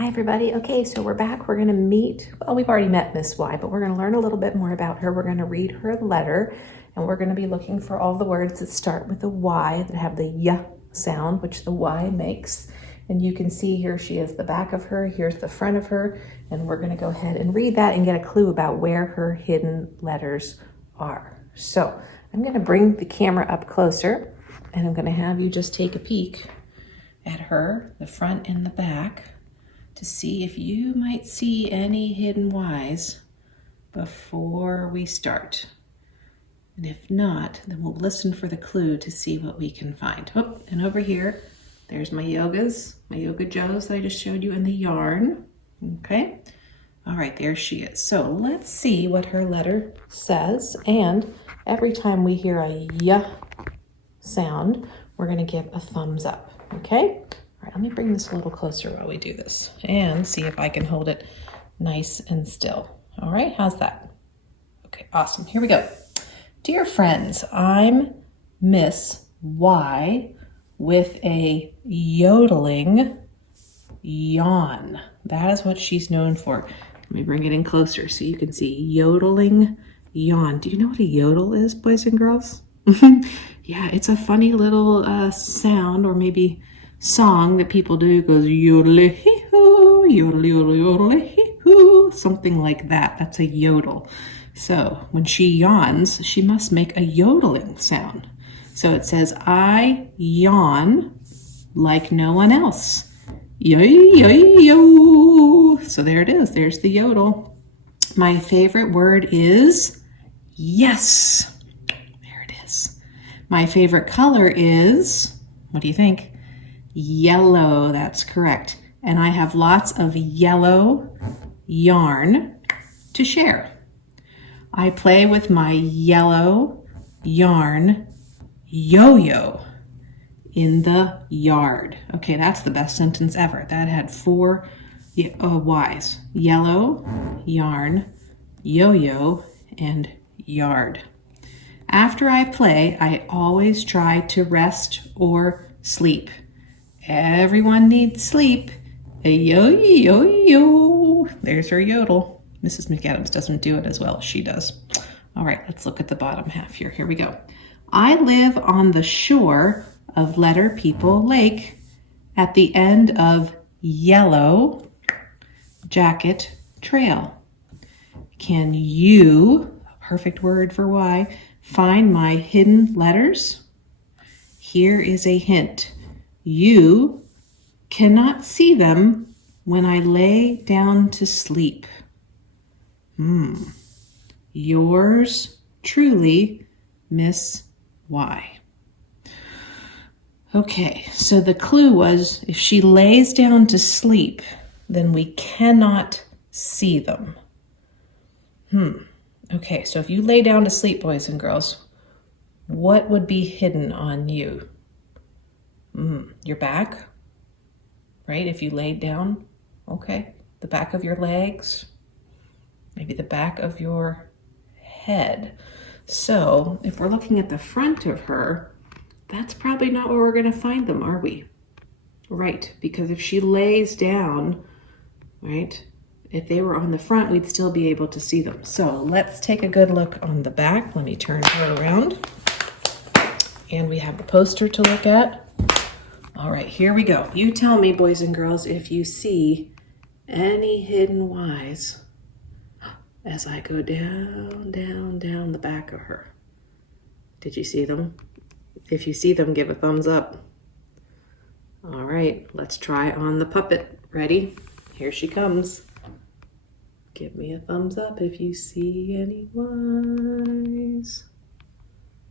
Hi everybody. Okay, so we're back. We're going to meet, well, we've already met Miss Y, but we're going to learn a little bit more about her. We're going to read her letter, and we're going to be looking for all the words that start with the Y, that have the Y sound, which the Y makes. And you can see here she is the back of her, here's the front of her, and we're going to go ahead and read that and get a clue about where her hidden letters are. So I'm going to bring the camera up closer, and I'm going to have you just take a peek at her, the front and the back, to see if you might see any hidden Ys before we start. And if not, then we'll listen for the clue to see what we can find. Oh, and over here, there's my Yoga Joes that I just showed you in the yarn. Okay, all right, there she is. So let's see what her letter says. And every time we hear a Y sound, we're gonna give a thumbs up, okay? All right, let me bring this a little closer while we do this and see if I can hold it nice and still. All right, how's that? Okay, awesome, here we go. Dear friends, I'm Miss Y with a yodeling yawn. That is what she's known for. Let me bring it in closer so you can see yodeling yawn. Do you know what a yodel is, boys and girls? Yeah, it's a funny little sound, or maybe song that people do. It goes yodel-hee-hoo, yodel-yodel-hee-hoo, something like that. That's a yodel. So when she yawns, she must make a yodeling sound. So it says, I yawn like no one else. Yo-yo-yo. So there it is. There's the yodel. My favorite word is yes. There it is. My favorite color is, what do you think? Yellow, that's correct. And I have lots of yellow yarn to share. I play with my yellow yarn yo-yo in the yard. Okay, that's the best sentence ever. That had 4 Ys. Yellow, yarn, yo-yo, and yard. After I play, I always try to rest or sleep. Everyone needs sleep. Yo-yo-yo. There's her yodel. Mrs. McAdams doesn't do it as well as she does. All right, let's look at the bottom half here. Here we go. I live on the shore of Letter People Lake at the end of Yellow Jacket Trail. Can you, perfect word for Y, find my hidden letters? Here is a hint. You cannot see them when I lay down to sleep. Yours truly, Miss Y. Okay, so the clue was if she lays down to sleep, then we cannot see them. Okay, so if you lay down to sleep, boys and girls, what would be hidden on you? Your back, right? If you laid down, okay. The back of your legs, maybe the back of your head. So if we're looking at the front of her, that's probably not where we're going to find them, are we? Right, because if she lays down, right, if they were on the front, we'd still be able to see them. So let's take a good look on the back. Let me turn her around. And we have the poster to look at. All right, here we go. You tell me, boys and girls, if you see any hidden Ys as I go down, down, down the back of her. Did you see them? If you see them, give a thumbs up. All right, let's try on the puppet. Ready? Here she comes. Give me a thumbs up if you see any Ys.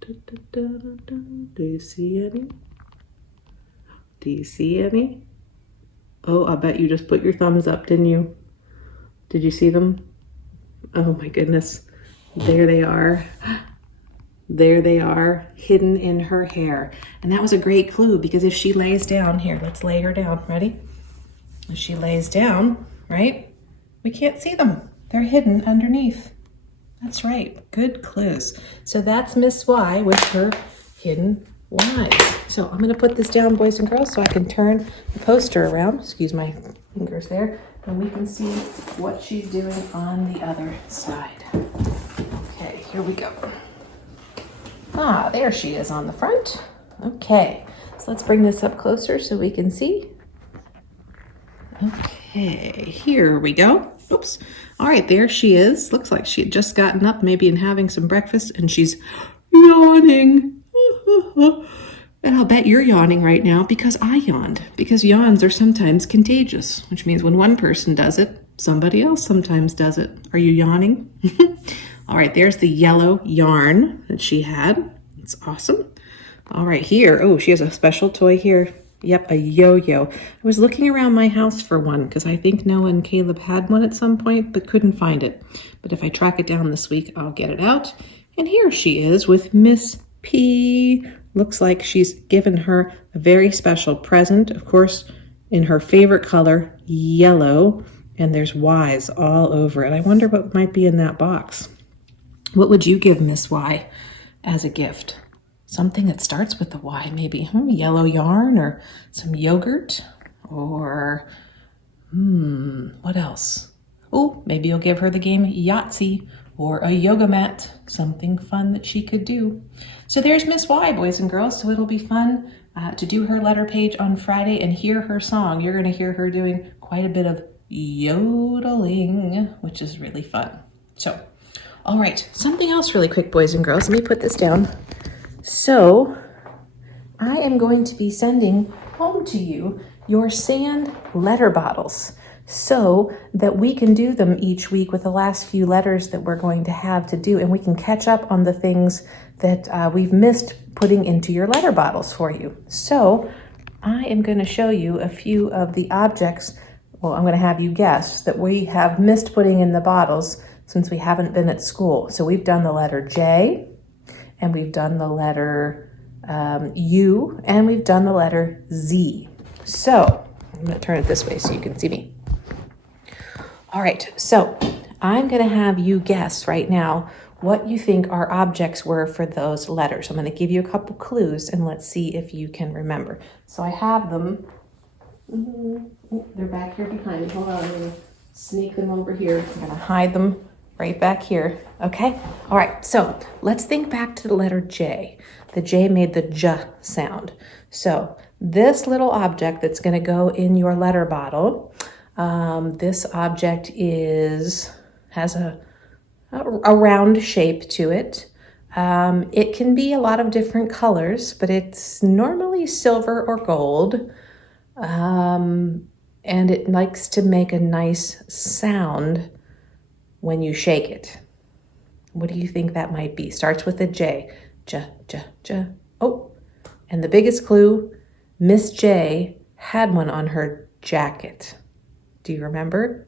Do you see any? Do you see any? Oh, I bet you just put your thumbs up, didn't you? Did you see them? Oh my goodness. There they are. There they are, hidden in her hair. And that was a great clue, because if she lays down, here, let's lay her down. Ready? If she lays down, right, we can't see them. They're hidden underneath. That's right. Good clues. So that's Miss Y with her hidden Ys. So I'm going to put this down, boys and girls, so I can turn the poster around. Excuse my finger fingers there, and we can see what she's doing on the other side. Okay, here we go. Ah, there she is on the front. Okay, so let's bring this up closer so we can see. Okay, here we go. Oops. All right, there she is. Looks like she had just gotten up, maybe and having some breakfast, and she's yawning. And I'll bet you're yawning right now because I yawned, because yawns are sometimes contagious, which means when one person does it, somebody else sometimes does it. Are you yawning? All right, there's the yellow yarn that she had. It's awesome. All right, here. Oh, she has a special toy here. Yep, a yo-yo. I was looking around my house for one because I think Noah and Caleb had one at some point but couldn't find it. But if I track it down this week, I'll get it out. And here she is with Miss P. Looks like she's given her a very special present, of course, in her favorite color, yellow. And there's Y's all over it. I wonder what might be in that box. What would you give Miss Y as a gift? Something that starts with the Y, maybe yellow yarn or some yogurt or what else? Oh, maybe you'll give her the game Yahtzee or a yoga mat, something fun that she could do. So there's Miss Y, boys and girls. So it'll be fun to do her letter page on Friday and hear her song. You're going to hear her doing quite a bit of yodeling, which is really fun. So, all right, something else really quick, boys and girls. Let me put this down. So I am going to be sending home to you your sand letter bottles so that we can do them each week with the last few letters that we're going to have to do, and we can catch up on the things that we've missed putting into your letter bottles for you. So I am going to show you a few of the objects, well, I'm going to have you guess, that we have missed putting in the bottles since we haven't been at school. So we've done the letter J, and we've done the letter U, and we've done the letter Z. So I'm going to turn it this way so you can see me. All right, so I'm going to have you guess right now what you think our objects were for those letters. I'm going to give you a couple clues, and let's see if you can remember. So I have them. They're back here behind me. Hold on, I'm going to sneak them over here. I'm going to hide them right back here, okay? All right, so let's think back to the letter J. The J made the J sound. So this little object that's gonna go in your letter bottle, this object has a round shape to it. It can be a lot of different colors, but it's normally silver or gold. And it likes to make a nice sound when you shake it. What do you think that might be? Starts with a J. J, J, J. Oh, and the biggest clue, Miss J had one on her jacket. Do you remember?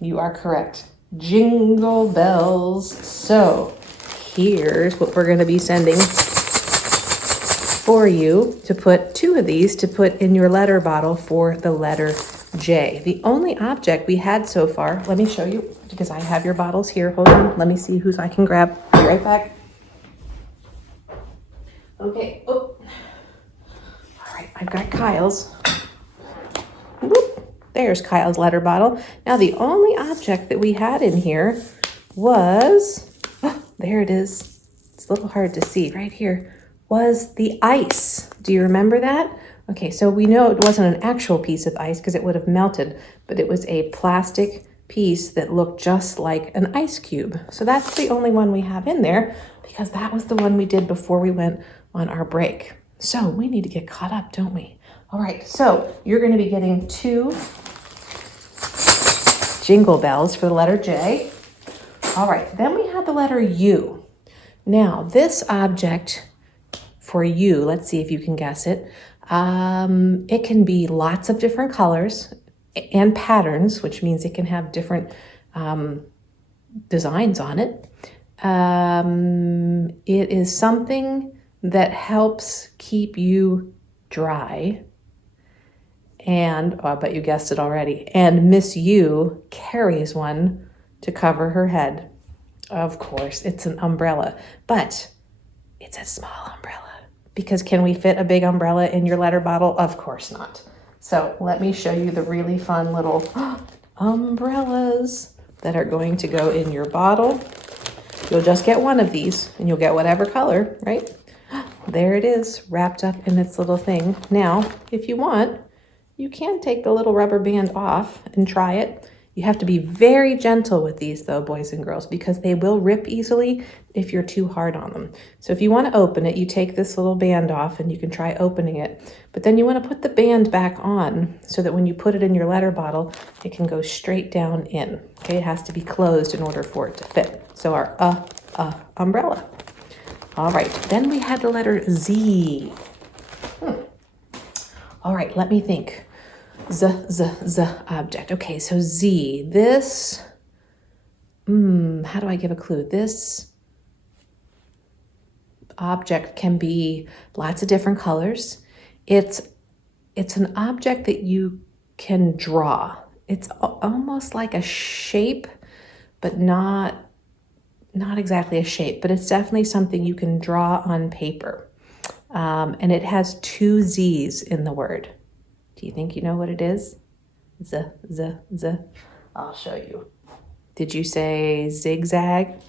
You are correct. Jingle bells. So here's what we're going to be sending for you to put two of these to put in your letter bottle for the letter J. The only object we had so far, let me show you because I have your bottles here. Hold on, let me see whose I can grab. Be right back. Okay, oh. All right, I've got Kyle's. Whoop. There's Kyle's letter bottle. Now the only object that we had in here was, there it is. It's a little hard to see right here, was the ice. Do you remember that? Okay, so we know it wasn't an actual piece of ice because it would have melted, but it was a plastic piece that looked just like an ice cube. So that's the only one we have in there because that was the one we did before we went on our break. So we need to get caught up, don't we? All right, so you're going to be getting 2 jingle bells for the letter J. All right, then we have the letter U. Now, this object for you, let's see if you can guess it. It can be lots of different colors and patterns, which means it can have different designs on it. It is something that helps keep you dry. And, oh, I bet you guessed it already. And Miss U carries one to cover her head. Of course, it's an umbrella, but it's a small umbrella. Because can we fit a big umbrella in your letter bottle? Of course not. So let me show you the really fun little umbrellas that are going to go in your bottle. You'll just get one of these and you'll get whatever color, right? There it is, wrapped up in its little thing. Now, if you want, you can take the little rubber band off and try it. You have to be very gentle with these though, boys and girls, because they will rip easily if you're too hard on them. So if you want to open it, you take this little band off and you can try opening it. But then you want to put the band back on so that when you put it in your letter bottle, it can go straight down in. Okay, it has to be closed in order for it to fit. So our umbrella. All right, then we had the letter Z. All right, let me think. Z object. Okay, so Z, this, how do I give a clue? This object can be lots of different colors. It's an object that you can draw. It's almost like a shape, but not exactly a shape, but it's definitely something you can draw on paper. And it has 2 Z's in the word. Do you think you know what it is? Z. I'll show you. Did you say zigzag?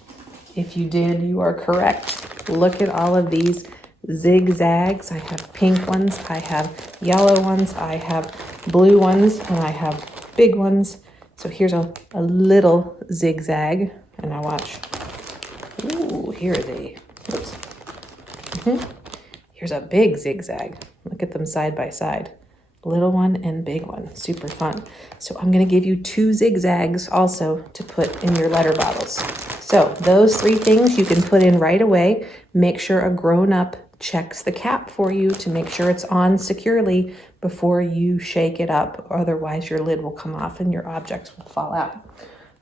If you did, you are correct. Look at all of these zigzags. I have pink ones, I have yellow ones, I have blue ones, and I have big ones. So here's a little zigzag, and now watch. Ooh, here's a big zigzag. Look at them side by side. Little one and big one, super fun. So I'm gonna give you 2 zigzags also to put in your letter bottles. So those 3 things you can put in right away. Make sure a grown-up checks the cap for you to make sure it's on securely before you shake it up. Otherwise your lid will come off and your objects will fall out.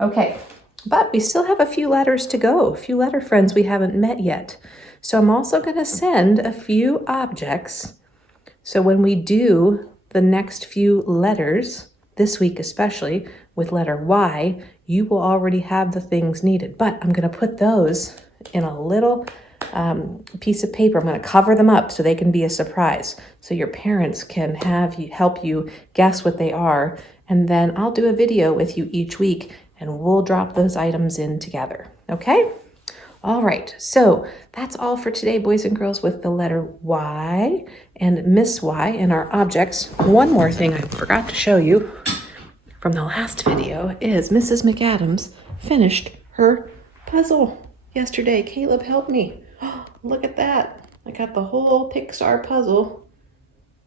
Okay, but we still have a few letters to go, a few letter friends we haven't met yet. So I'm also gonna send a few objects. So when we do the next few letters, this week especially, with letter Y, you will already have the things needed. But I'm gonna put those in a little piece of paper. I'm gonna cover them up so they can be a surprise. So your parents can help you guess what they are. And then I'll do a video with you each week and we'll drop those items in together, okay? All right, so that's all for today, boys and girls, with the letter Y and Miss Y and our objects. One more thing I forgot to show you from the last video is Mrs. McAdams finished her puzzle yesterday. Caleb helped me. Look at that. I got the whole Pixar puzzle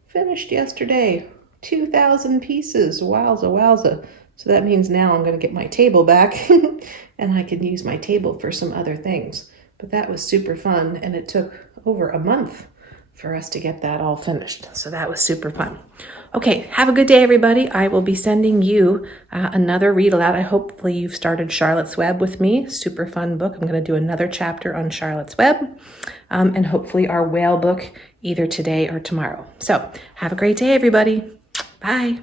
finished yesterday. 2,000 pieces. Wowza, wowza. So that means now I'm going to get my table back and I can use my table for some other things. But that was super fun and it took over a month for us to get that all finished. So that was super fun. Okay, have a good day, everybody. I will be sending you another read aloud. Hopefully you've started Charlotte's Web with me. Super fun book. I'm going to do another chapter on Charlotte's Web and hopefully our whale book either today or tomorrow. So have a great day, everybody. Bye.